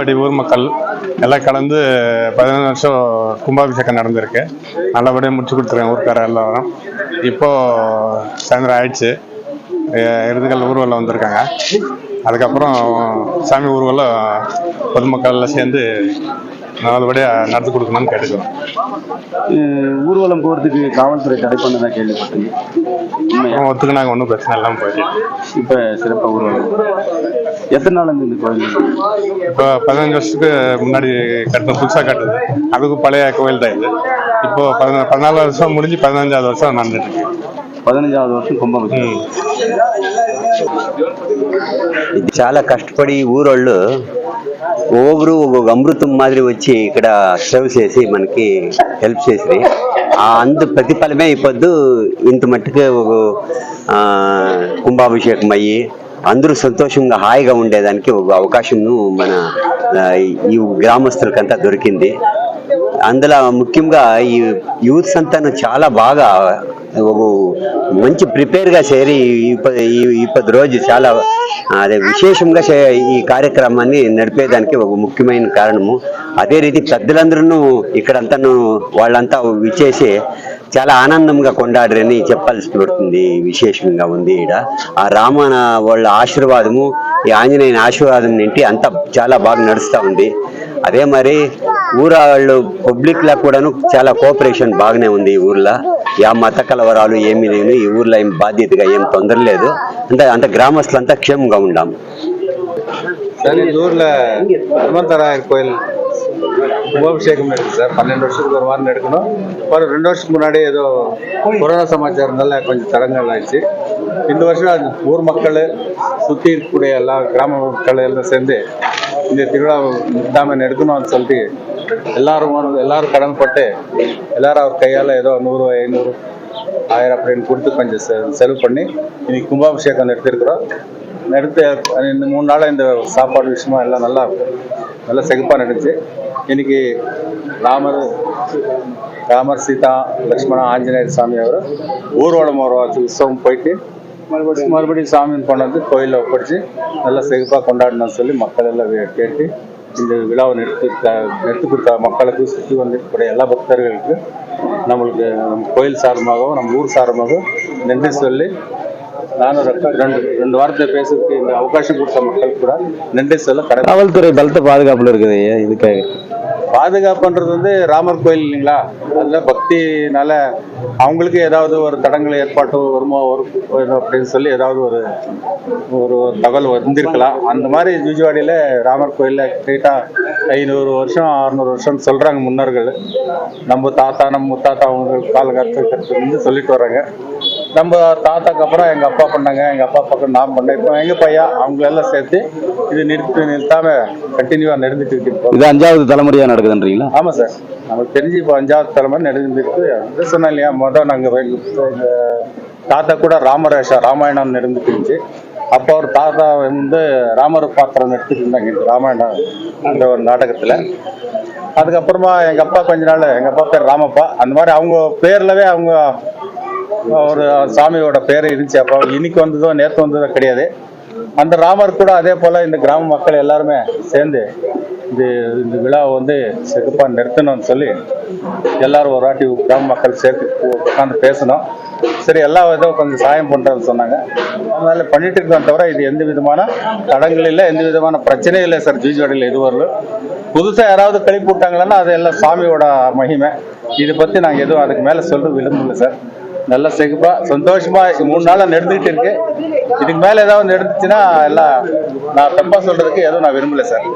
நால்வடி ஊர் மக்கள் எல்லாம் கலந்து 15 வருஷம் கும்பாபிஷேகம் நடந்திருக்கு. நல்லபடியாக முடிச்சு கொடுத்துருக்கேன் ஊருக்கார எல்லாரும். இப்போது சாயந்தரம் ஆயிடுச்சு, இறுதிகள் ஊர்வலம் வந்திருக்காங்க. அதுக்கப்புறம் சாமி ஊர்வலம் பொதுமக்கள் எல்லாம் சேர்ந்து நல்லபடியாக நடத்தி கொடுக்கணும்னு கேட்டுக்கிறோம். ஊர்வலம் போகிறதுக்கு காவல்துறை தடை பண்ணதா கேள்விப்பட்டீங்க? ஒத்துக்குனாங்க, ஒன்றும் பிரச்சனை இல்லாமல் போயிட்டு இப்போ சிறப்பாக ஊர்வலம் எத்தனை நாள் இந்த கோயில்? இப்போ 15 வருஷத்துக்கு முன்னாடி கட்டின புதுசாக கட்டுது, அதுக்கு பழைய கோயில் தான் இது. இப்போ 14 வருஷம் முடிஞ்சு 15வது வருஷம் நடந்துட்டு இருக்கு. 15வது வருஷం கும்பாபிஷேகம். ఇది చాలా కష్టపడి ఊరోళ్ళు ఒక్కొక్కరు ఒక్కొక్క అమృతం మాదిరి వచ్చి ఇక్కడ సేవ్ చేసి మనకి హెల్ప్ చేసి అందు ప్రతిఫలమే ఇప్పొద్దు ఇంత మట్టుకు కుంభాభిషేకం అయ్యి అందరూ సంతోషంగా హాయిగా ఉండేదానికి ఒక అవకాశం మన ఈ గ్రామస్తులకంతా దొరికింది. అందులో ముఖ్యంగా ఈ యూత్స్ అంతా చాలా బాగా మంచి ప్రిపేర్గా చేరి ఈ 10 రోజు చాలా అదే విశేషంగా ఈ కార్యక్రమాన్ని నడిపేదానికి ఒక ముఖ్యమైన కారణము. అదే రీతి పెద్దలందరూ ఇక్కడంతా వాళ్ళంతా విచ్చేసి చాలా ఆనందంగా కొండాడరని చెప్పాల్సి పడుతుంది. విశేషంగా ఉంది ఈడ ఆ రామన వాళ్ళ ఆశీర్వాదము, ఈ ఆంజనేయుని ఆశీర్వాదం నింటి అంతా చాలా బాగా నడుస్తూ ఉంది. అదే మరి ఊరాళ్ళు పబ్లిక్ లా కూడాను చాలా కోఆపరేషన్ బాగానే ఉంది. ఈ ఊర్లో యా మత కలవరాలు ఏమీ లేవు. ఈ ఊర్లో ఏం బాధ్యతగా ఏం తొందర లేదు. అంత గ్రామస్తులంతా క్షేమంగా ఉండాం. ஊர்ல ஹனுமந்தராயர் கோயில் கும்பாபிஷேகம் இருக்கு சார். 12 வருஷத்துக்கு ஒரு வாரம் எடுக்கணும். ஒரு 2 வருஷத்துக்கு முன்னாடி ஏதோ கொரோனா சமாச்சாரம்னால கொஞ்சம் தடங்கள் ஆயிடுச்சு. இந்த வருஷம் ஊர் மக்கள் சுற்றி இருக்கக்கூடிய எல்லா கிராம மக்கள் எல்லாம் சேர்ந்து இந்த திருவிழா விடாமல் எடுக்கணும்னு சொல்லிட்டு எல்லாரும் கடன்பட்டு எல்லாரும் அவர் கையால் ஏதோ 100, 500, 1000 அப்படின்னு கொடுத்து கொஞ்சம் செலவு பண்ணி இன்னைக்கு கும்பாபிஷேகம் எடுத்திருக்கிறோம். எடுத்து இந்த 3 நாளாக இந்த சாப்பாடு விஷயமா எல்லாம் நல்லா செழிப்பாக நடந்துச்சு. இன்னைக்கு ராமர் சீதா லக்ஷ்மணா ஆஞ்சநேயர் சாமி அவர் ஊர்வலம் உற்சவம் போயிட்டு மறுபடியும் சாமி கொண்டு வந்து கோயிலில் ஒப்படைச்சு நல்லா செழிப்பாக கொண்டாடணும்னு சொல்லி மக்கள் எல்லாம் கேட்டு இந்த விழாவை நிறுத்தி கொடுத்த மக்களுக்கு சுற்றி வந்திருக்கக்கூடிய எல்லா பக்தர்களுக்கு நம்மளுக்கு கோயில் சார்பாகவும் நம்ம ஊர் சார்பாகவும் நன்றி சொல்லி நானும் 2 வாரத்தை பேசுறதுக்கு இந்த அவகாசம் கொடுத்த மக்களுக்கு கூட நன்றி சொல்ல கடை. காவல்துறை பலத்த பாதுகாப்புல இருக்குது. இதுக்காக பாதுகாப்புன்றது வந்து ராமர் கோயில் இல்லைங்களா, அதில் பக்தினால அவங்களுக்கு ஏதாவது ஒரு தடங்கள் ஏற்பாட்டு வருமோ அப்படின்னு சொல்லி ஏதாவது ஒரு தகவல் வந்திருக்கலாம். அந்த மாதிரி ஜூஜுவாடியில் ராமர் கோயிலில் கிட்டத்தட்ட 500 வருஷம் 600 வருஷம் சொல்கிறாங்க முன்னோர்கள். நம்ம தாத்தா நம்ம முத்தாத்தா அவங்க காலகட்டத்திலிருந்து சொல்லிட்டு வர்றாங்க. நம்ம தாத்தாக்கு அப்புறம் எங்கள் அப்பா பண்ணாங்க, எங்கள் அப்பா பக்கம் நான் பண்ணேன், இப்போ எங்கள் பையன் அவங்களெல்லாம் சேர்த்து இது நிறுத்தாம கண்டினியூவாக நடந்துட்டு இருக்கு. இது 5வது தலைமுறையாக நடக்குதுன்றீங்களா? ஆமாம் சார், நமக்கு தெரிஞ்சு இப்போ 5வது தலைமுறை நடந்துருக்கு. அது சொன்னா இல்லையா, நாங்கள் எங்கள் தாத்தா கூட ராமாயணம் நடந்துட்டு இருந்துச்சு. அப்போ ஒரு தாத்தா வந்து ராமர் பாத்திரம் எடுத்துட்டு இருந்தாங்க இந்த ராமாயணம் இந்த ஒரு நாடகத்தில். அதுக்கப்புறமா எங்கள் அப்பா கொஞ்ச நாள், எங்கள் அப்பா பேர் ராமப்பா, அந்த மாதிரி அவங்க பேர்லவே அவங்க ஒரு சாமியோட பேர் இருந்துச்சு. அப்போ இன்னைக்கு வந்ததோ நேற்று வந்ததோ கிடையாது. அந்த ராமர் கூட அதே போல் இந்த கிராம மக்கள் எல்லாருமே சேர்ந்து இந்த விழாவை வந்து சிறப்பாக நிறுத்தணும்னு சொல்லி எல்லாரும் ஒரு வாட்டி கிராம மக்கள் சேர்த்து உட்காந்து பேசணும். சரி, எல்லா ஏதோ கொஞ்சம் சாயம் பண்ணுறதுன்னு சொன்னாங்க. அதனால பண்ணிட்டு இருக்கோம். தவிர இது எந்த விதமான தடங்கள் இல்லை, எந்த விதமான பிரச்சனையும் இல்லை சார். ஜூஜுவாடியில் இது வரலும் புதுசாக யாராவது கழிப்பு விட்டாங்கன்னா அது எல்லாம் சாமியோட மகிமை. இதை பற்றி நாங்கள் எதுவும் அதுக்கு மேலே சொல்ல விரும்பல சார். நல்லா செகுப்பா சந்தோஷமா 3 நாளா நடந்துகிட்டு இருக்கு. இதுக்கு மேல ஏதாவது நடந்துச்சுன்னா எல்லாம் நான் தப்பா சொல்றதுக்கு எதுவும் நான் விரும்பல சார்.